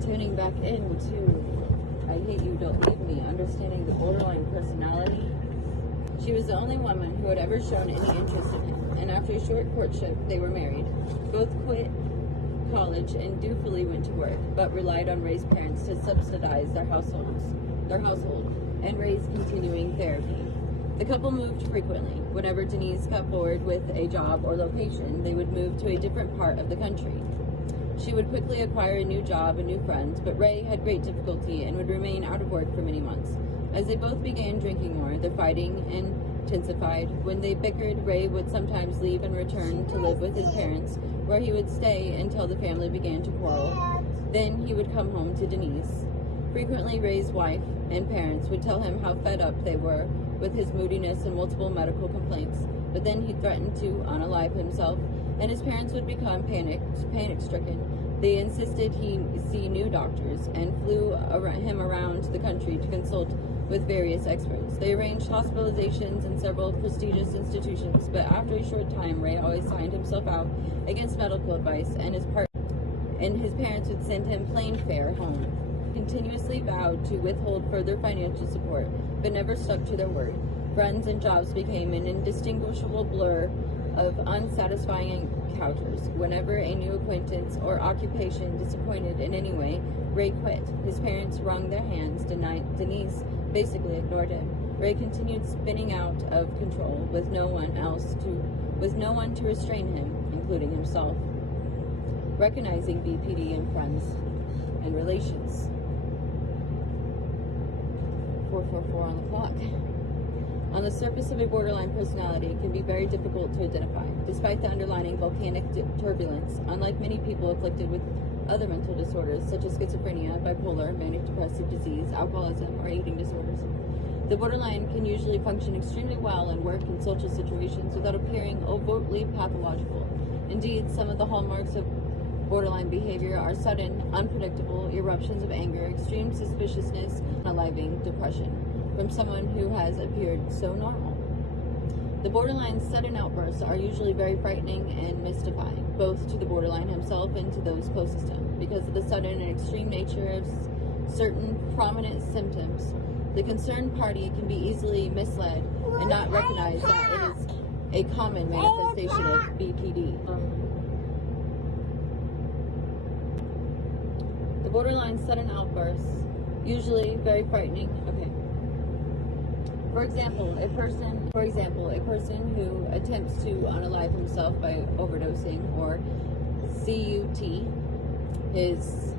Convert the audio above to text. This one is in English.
Tuning back into I Hate You, Don't Leave Me, understanding the borderline personality. She was the only woman who had ever shown any interest in him, and after a short courtship, they were married. Both quit college and dutifully went to work, but relied on Ray's parents to subsidize their household, and Ray's continuing therapy. The couple moved frequently. Whenever Denise got bored with a job or location, they would move to a different part of the country. She would quickly acquire a new job and new friends, but Ray had great difficulty and would remain out of work for many months. As they both began drinking more, their fighting intensified. When they bickered, Ray would sometimes leave and return to live with his parents, where he would stay until the family began to quarrel. Then he would come home to Denise. Frequently, Ray's wife and parents would tell him how fed up they were with his moodiness and multiple medical complaints, but then he threatened to unalive himself, and his parents would become panic-stricken. They insisted he see new doctors and flew him around the country to consult with various experts. They arranged hospitalizations in several prestigious institutions, but after a short time, Ray always signed himself out against medical advice, and his parents would send him plane fare home. Continuously vowed to withhold further financial support, but never stuck to their word. Friends and jobs became an indistinguishable blur of unsatisfying encounters. Whenever a new acquaintance or occupation disappointed in any way, Ray quit. His parents wrung their hands. Denise basically ignored him. Ray continued spinning out of control with no one to restrain him, including himself. Recognizing BPD in friends and relations. 444 on the clock. On the surface of a borderline personality, it can be very difficult to identify. Despite the underlying volcanic turbulence, unlike many people afflicted with other mental disorders such as schizophrenia, bipolar, manic depressive disease, alcoholism, or eating disorders, the borderline can usually function extremely well in work and social situations without appearing overtly pathological. Indeed, some of the hallmarks of borderline behavior are sudden, unpredictable eruptions of anger, extreme suspiciousness, and unaliving depression from someone who has appeared so normal. The borderline's sudden outbursts are usually very frightening and mystifying, both to the borderline himself and to those closest to him. Because of the sudden and extreme nature of certain prominent symptoms, the concerned party can be easily misled and not recognize that it is a common manifestation of BPD. The borderline's sudden outbursts, usually very frightening. Okay. For example, a person who attempts to unalive himself by overdosing or CUT, his